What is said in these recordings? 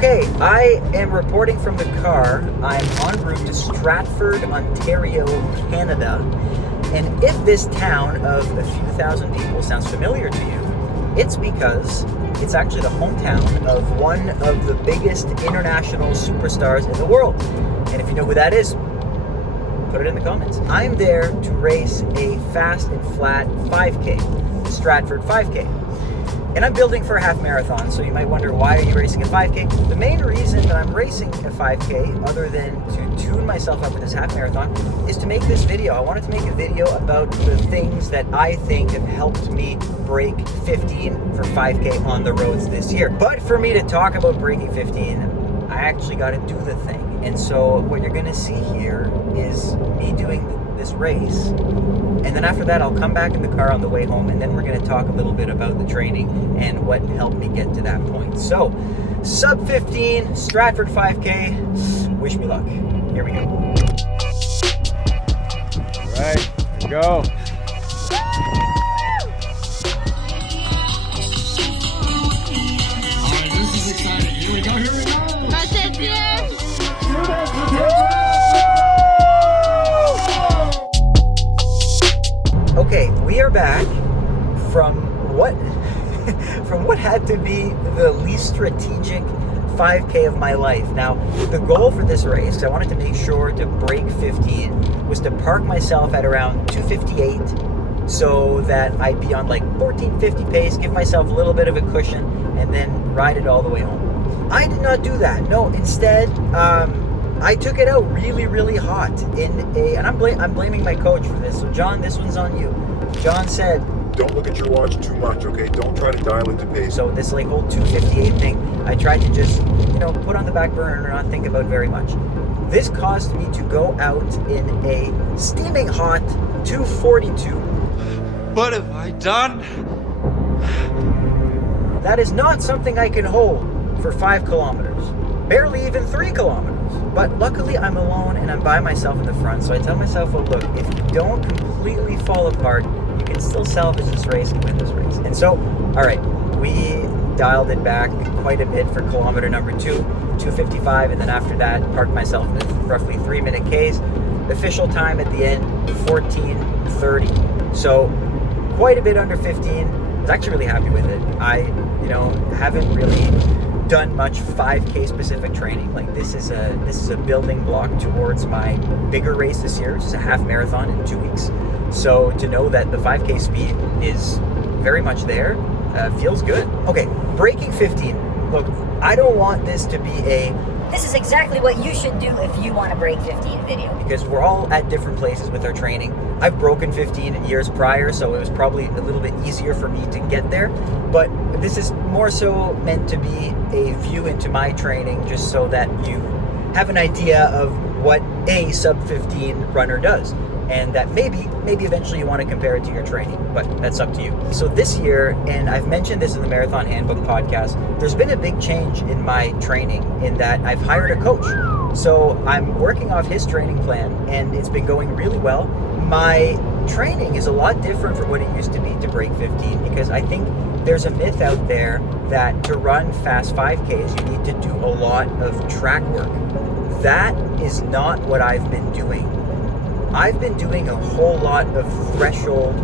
Okay, I am reporting from the car. I'm en route to Stratford, Ontario, Canada. And if this town of a few thousand people sounds familiar to you, it's because it's actually the hometown of one of the biggest international superstars in the world. And if you know who that is, put it in the comments. I'm there to race a fast and flat 5K, the Stratford 5K. And I'm building for a half marathon, so you might wonder, why are you racing a 5K? The main reason that I'm racing a 5K, other than to tune myself up for this half marathon, is to make this video. I wanted to make a video about the things that I think have helped me break 15 for 5K on the roads this year. But for me to talk about breaking 15, I actually got to do the thing. And so what you're going to see here is me doing this race, and then after that I'll come back in the car on the way home, and then we're going to talk a little bit about the training and what helped me get to that point. So sub 15 Stratford 5K, wish me luck. Here we go. All right, here we go. This is exciting. Here we go. That's it, dear. Okay, we are back from what had to be the least strategic 5K of my life. Now, the goal for this race, because I wanted to make sure to break 15, was to park myself at around 2:58 so that I'd be on like 14:50 pace, give myself a little bit of a cushion, and then ride it all the way home. I did not do that. No, instead, I took it out really, really hot and I'm blaming my coach for this. So John, this one's on you. John said, don't look at your watch too much, okay? Don't try to dial into pace. So this like whole 2:58 thing, I tried to just, put on the back burner and not think about very much. This caused me to go out in a steaming hot 2:42. What have I done? That is not something I can hold for 5 kilometers, barely even 3 kilometers. But luckily I'm alone and I'm by myself in the front, so I tell myself, well, look, if you don't completely fall apart, you can still salvage this race and win this race. And so, all right, we dialed it back quite a bit for kilometer number 2, 2:55, and then after that, parked myself in a roughly 3-minute case. Official time at the end, 14:30. So quite a bit under 15. I was actually really happy with it. I, haven't really done much 5K specific training. Like this is a building block towards my bigger race this year, which is a half marathon in 2 weeks. So to know that the 5K speed is very much there feels good. Okay, breaking 15. Look, I don't want this to be This is exactly what you should do if you want to break 15 video. because we're all at different places with our training. I've broken 15 in years prior, so it was probably a little bit easier for me to get there. But this is more so meant to be a view into my training, just so that you have an idea of what a sub 15 runner does. And that maybe eventually you want to compare it to your training, but that's up to you. So this year, and I've mentioned this in the Marathon Handbook podcast, there's been a big change in my training in that I've hired a coach. So I'm working off his training plan, and it's been going really well. My training is a lot different from what it used to be to break 15, because I think there's a myth out there that to run fast 5Ks, you need to do a lot of track work. That is not what I've been doing. I've been doing a whole lot of threshold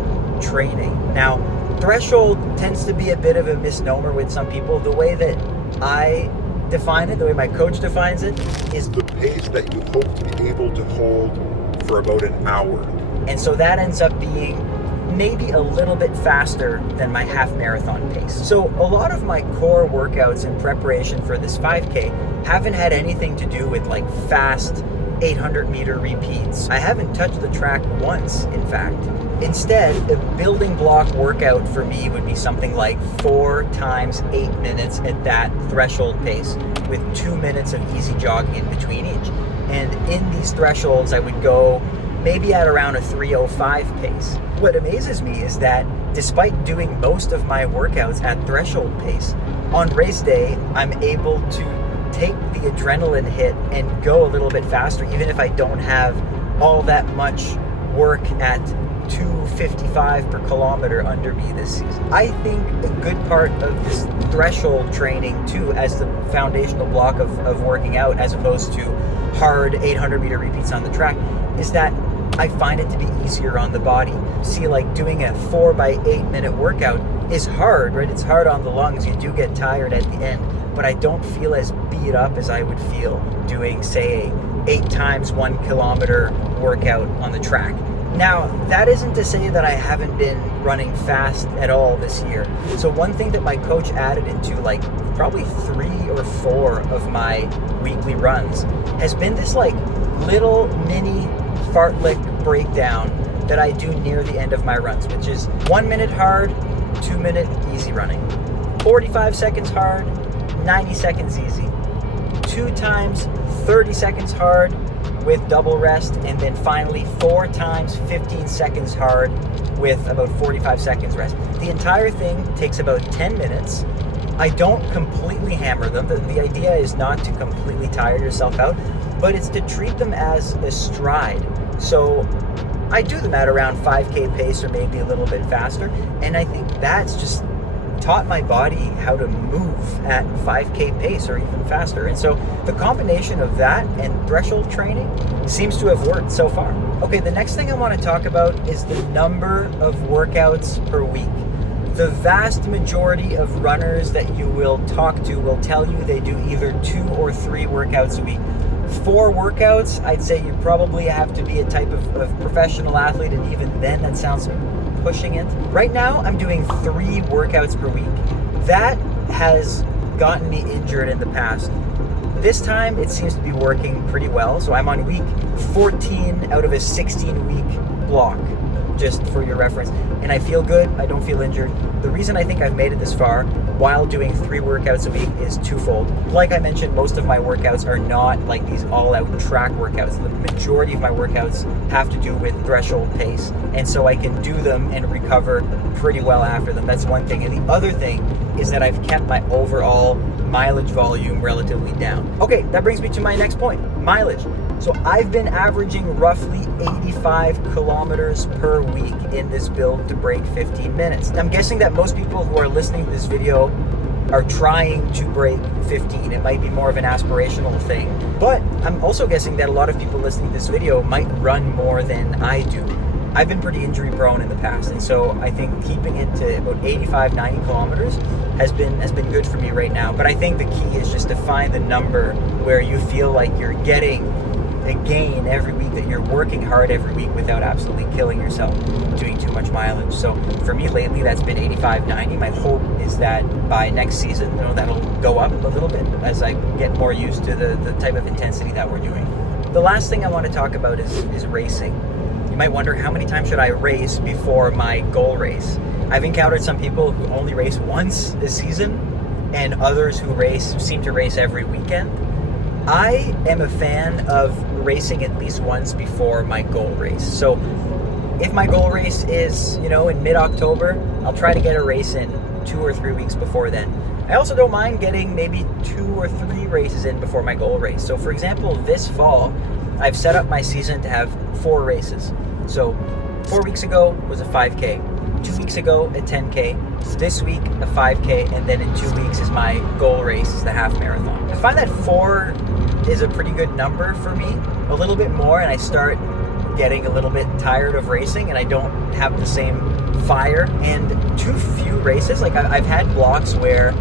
training. Now, threshold tends to be a bit of a misnomer with some people. The way that I define it, the way my coach defines it, is The pace that you hope to be able to hold for about an hour. and so that ends up being maybe a little bit faster than my half marathon pace. So a lot of my core workouts in preparation for this 5K haven't had anything to do with like fast 800 meter repeats. I haven't touched the track once, in fact. Instead, a building block workout for me would be something like 4 times 8 minutes at that threshold pace, with 2 minutes of easy jogging in between each. And in these thresholds, I would go maybe at around a 3:05 pace. What amazes me is that despite doing most of my workouts at threshold pace, on race day, I'm able to take the adrenaline hit and go a little bit faster, even if I don't have all that much work at 2:55 per kilometer under me this season. I think a good part of this threshold training too, as the foundational block of working out, as opposed to hard 800-meter repeats on the track, is that I find it to be easier on the body. See, like doing a 4x8 minute workout is hard, right? It's hard on the lungs. You do get tired at the end, but I don't feel as beat up as I would feel doing, say, a 8 times 1 kilometer workout on the track. Now, that isn't to say that I haven't been running fast at all this year. So one thing that my coach added into like probably 3 or 4 of my weekly runs has been this like little mini fartlek breakdown that I do near the end of my runs, which is 1 minute hard, 2 minute easy running, 45 seconds hard, 90 seconds easy, 2 times 30 seconds hard with double rest, and then finally 4 times 15 seconds hard with about 45 seconds rest. The entire thing takes about 10 minutes. I don't completely hammer them. The idea is not to completely tire yourself out, but it's to treat them as a stride. So I do them at around 5K pace or maybe a little bit faster, and I think that's just taught my body how to move at 5K pace or even faster. And so the combination of that and threshold training seems to have worked so far. Okay, the next thing I want to talk about is the number of workouts per week. The vast majority of runners that you will talk to will tell you they do either 2 or 3 workouts a week. 4 workouts, I'd say you probably have to be a type of professional athlete, and even then that sounds pushing it. Right now, I'm doing 3 workouts per week. That has gotten me injured in the past. This time, it seems to be working pretty well. So I'm on week 14 out of a 16-week block, just for your reference. And I feel good. I don't feel injured. The reason I think I've made it this far while doing 3 workouts a week is twofold. Like I mentioned, most of my workouts are not like these all-out track workouts. The majority of my workouts have to do with threshold pace, and so I can do them and recover pretty well after them. That's one thing. And the other thing is that I've kept my overall mileage volume relatively down. Okay, that brings me to my next point, mileage. So I've been averaging roughly 85 kilometers per week in this build to break 15 minutes. I'm guessing that most people who are listening to this video are trying to break 15. It might be more of an aspirational thing. But I'm also guessing that a lot of people listening to this video might run more than I do. I've been pretty injury prone in the past, and so I think keeping it to about 85, 90 kilometers has been good for me right now. But I think the key is just to find the number where you feel like you're getting a gain every week, that you're working hard every week without absolutely killing yourself doing too much mileage. So for me lately, that's been 85, 90. My hope is that by next season, that'll go up a little bit as I get more used to the type of intensity that we're doing. The last thing I want to talk about is racing. You might wonder, how many times should I race before my goal race? I've encountered some people who only race once a season, and others who seem to race every weekend. I am a fan of racing at least once before my goal race. So if my goal race is, in mid-October, I'll try to get a race in 2 or 3 weeks before then. I also don't mind getting maybe 2 or 3 races in before my goal race. So for example, this fall, I've set up my season to have 4 races. So 4 weeks ago was a 5K. 2 weeks ago, a 10K. This week, a 5K. And then in 2 weeks is my goal race, is the half marathon. I find that 4 is a pretty good number for me. A little bit more and I start getting a little bit tired of racing, and I don't have the same fire. And too few races, like I've had blocks where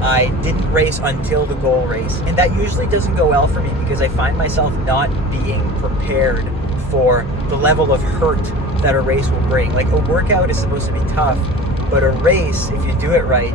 I didn't race until the goal race, and that usually doesn't go well for me because I find myself not being prepared for the level of hurt that a race will bring. Like, a workout is supposed to be tough, but a race, if you do it right,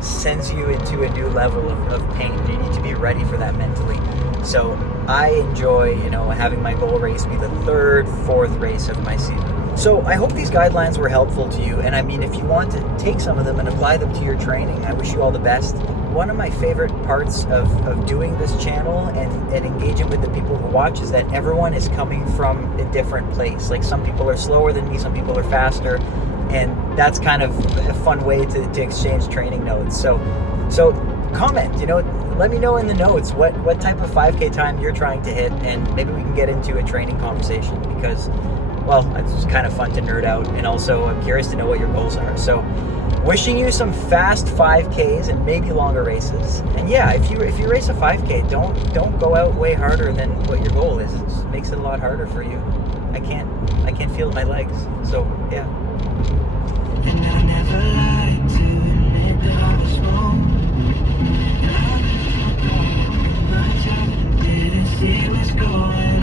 sends you into a new level of pain. You need to be ready for that mentally. So I enjoy, having my goal race be the 3rd, 4th race of my season. So I hope these guidelines were helpful to you. And I mean, if you want to take some of them and apply them to your training, I wish you all the best. One of my favorite parts of doing this channel and engaging with the people who watch is that everyone is coming from a different place. Like, some people are slower than me, some people are faster, and that's kind of a fun way to exchange training notes. So comment, let me know in the notes what type of 5K time you're trying to hit, and maybe we can get into a training conversation, because well, it's kind of fun to nerd out, and also I'm curious to know what your goals are. So wishing you some fast 5Ks and maybe longer races. And yeah, if you race a 5K, don't go out way harder than what your goal is. It just makes it a lot harder for you. I can't feel my legs. So yeah. And I never lied to admit that I was wrong. I didn't see what's going